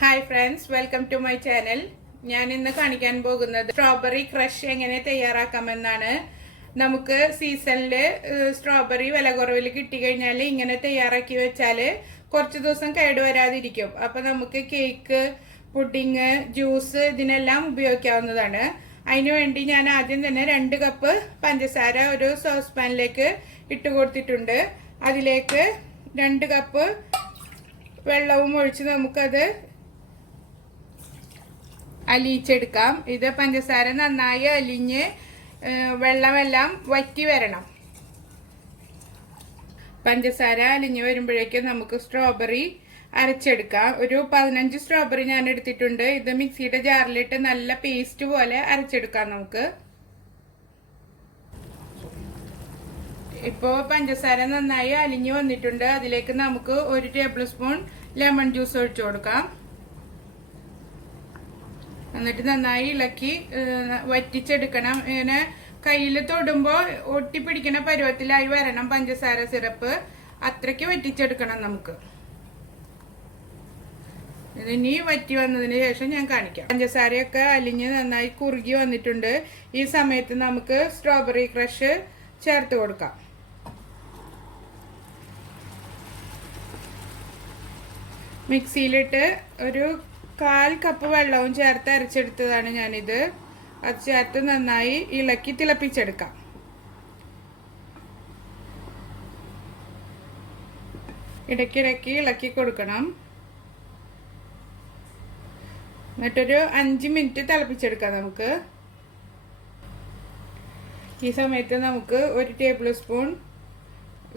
Hi friends, welcome to my channel. ഞാൻ ഇന്ന് കാണിക്കാൻ പോകുന്നത് സ്ട്രോബെറി ക്രഷ് എങ്ങനെ തയ്യാറാക്കാമെന്നാണ്. നമുക്ക് സീസണിൽ സ്ട്രോബെറി വില കുറവിൽ കിട്ടിക്കഴിഞ്ഞാൽ ഇങ്ങനെ തയ്യാറാക്കി വെച്ചാൽ കുറച്ച് ദിവസം കേടുവരാതിരിക്കും. അപ്പം നമുക്ക് കേക്ക്, പുഡിങ്, ജ്യൂസ് ഇതിനെല്ലാം ഉപയോഗിക്കാവുന്നതാണ്. അതിനുവേണ്ടി ഞാൻ ആദ്യം തന്നെ 2 കപ്പ് പഞ്ചസാര ഒരു സോസ് പാനിലേക്ക് ഇട്ട് കൊടുത്തിട്ടുണ്ട്. അതിലേക്ക് 2 കപ്പ് വെള്ളവും ഒഴിച്ച് നമുക്കത് അലിയിച്ചെടുക്കാം. ഇത് പഞ്ചസാര നന്നായി അലിഞ്ഞ് വെള്ളമെല്ലാം വറ്റി വരണം. പഞ്ചസാര അലിഞ്ഞ് വരുമ്പോഴേക്കും നമുക്ക് സ്ട്രോബെറി അരച്ചെടുക്കാം. ഒരു 15 സ്ട്രോബെറി ഞാൻ എടുത്തിട്ടുണ്ട്. ഇത് മിക്സിയുടെ ജാറിലിട്ട് നല്ല പേസ്റ്റ് പോലെ അരച്ചെടുക്കാം നമുക്ക്. ഇപ്പോൾ പഞ്ചസാര നന്നായി അലിഞ്ഞു വന്നിട്ടുണ്ട്. അതിലേക്ക് നമുക്ക് 1 ടേബിൾ സ്പൂൺ ലെമൺ ജ്യൂസ് ഒഴിച്ചു കൊടുക്കാം. എന്നിട്ട് നന്നായി ഇളക്കി വറ്റിച്ചെടുക്കണം. ഇങ്ങനെ കയ്യിൽ തൊടുമ്പോൾ ഒട്ടിപ്പിടിക്കുന്ന പരുവത്തിലായി വരണം പഞ്ചസാര സിറപ്പ്. അത്രയ്ക്ക് വറ്റിച്ചെടുക്കണം നമുക്ക്. ഇതിനി വറ്റി വന്നതിന് ശേഷം ഞാൻ കാണിക്കാം. പഞ്ചസാരയൊക്കെ അലിഞ്ഞ് നന്നായി കുറുകി വന്നിട്ടുണ്ട്. ഈ സമയത്ത് നമുക്ക് സ്ട്രോബെറി ക്രഷ് ചേർത്ത് കൊടുക്കാം. മിക്സിയിലിട്ട് ഒരു 1/4 കപ്പ് വെള്ളവും ചേർത്ത് അരച്ചെടുത്തതാണ് ഞാനിത്. അത് ചേർത്ത് നന്നായി ഇളക്കി തിളപ്പിച്ചെടുക്കാം. ഇടയ്ക്കിടയ്ക്ക് ഇളക്കി കൊടുക്കണം. എന്നിട്ടൊരു 5 മിനിറ്റ് തിളപ്പിച്ചെടുക്കാം നമുക്ക്. ഈ സമയത്ത് നമുക്ക് 1 ടേബിൾ സ്പൂൺ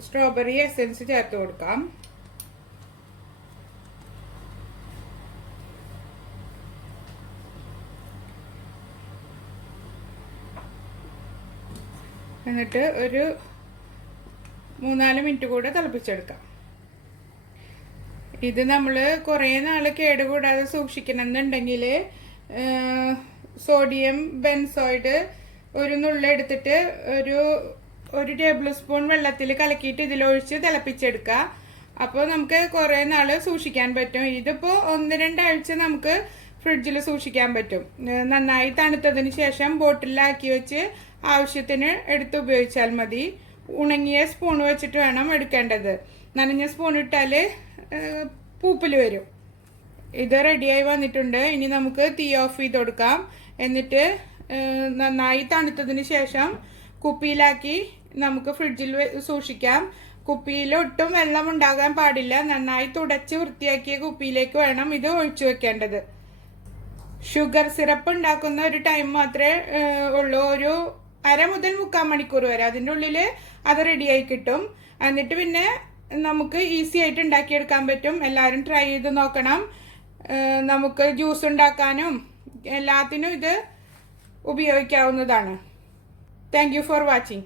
സ്ട്രോബെറി എസൻസ് ചേർത്ത് കൊടുക്കാം. എന്നിട്ട് ഒരു 3-4 മിനിറ്റ് കൂടെ തിളപ്പിച്ചെടുക്കാം. ഇത് നമ്മൾ കുറേ നാൾ കേടുകൂടാതെ സൂക്ഷിക്കണമെന്നുണ്ടെങ്കിൽ സോഡിയം ബെൻസോയിഡ് ഒരു നുള്ളെടുത്തിട്ട് ഒരു ടേബിൾ സ്പൂൺ വെള്ളത്തിൽ കലക്കിയിട്ട് ഇതിലൊഴിച്ച് തിളപ്പിച്ചെടുക്കുക. അപ്പോൾ നമുക്ക് കുറേ നാൾ സൂക്ഷിക്കാൻ പറ്റും. ഇതിപ്പോൾ 1-2 ആഴ്ച നമുക്ക് ഫ്രിഡ്ജിൽ സൂക്ഷിക്കാൻ പറ്റും. നന്നായി തണുത്തതിന് ശേഷം ബോട്ടിലാക്കി വെച്ച് ആവശ്യത്തിന് എടുത്ത് ഉപയോഗിച്ചാൽ മതി. ഉണങ്ങിയ സ്പൂൺ വെച്ചിട്ട് വേണം എടുക്കേണ്ടത്. നനഞ്ഞ സ്പൂൺ ഇട്ടാൽ പൂപ്പിൽ വരും. ഇത് റെഡിയായി വന്നിട്ടുണ്ട്. ഇനി നമുക്ക് തീ ഓഫ് ചെയ്ത് കൊടുക്കാം. എന്നിട്ട് നന്നായി തണുത്തതിന് ശേഷം കുപ്പിയിലാക്കി നമുക്ക് ഫ്രിഡ്ജിൽ സൂക്ഷിക്കാം. കുപ്പിയിൽ ഒട്ടും വെള്ളം ഉണ്ടാകാൻ പാടില്ല. നന്നായി തുടച്ച് വൃത്തിയാക്കിയ കുപ്പിയിലേക്ക് വേണം ഇത് ഒഴിച്ചു വെക്കേണ്ടത്. ഷുഗർ സിറപ്പ് ഉണ്ടാക്കുന്ന ഒരു ടൈം മാത്രമേ ഉള്ളൂ. ഒരു 1/2 മുതൽ 3/4 മണിക്കൂർ വരെ. അതിൻ്റെ ഉള്ളിൽ അത് റെഡിയായി കിട്ടും. എന്നിട്ട് പിന്നെ നമുക്ക് ഈസി ആയിട്ട് ഉണ്ടാക്കിയെടുക്കാൻ പറ്റും. എല്ലാവരും ട്രൈ ചെയ്ത് നോക്കണം. നമുക്ക് ജ്യൂസ് ഉണ്ടാക്കാനും എല്ലാത്തിനും ഇത് ഉപയോഗിക്കാവുന്നതാണ്. Thank you for watching.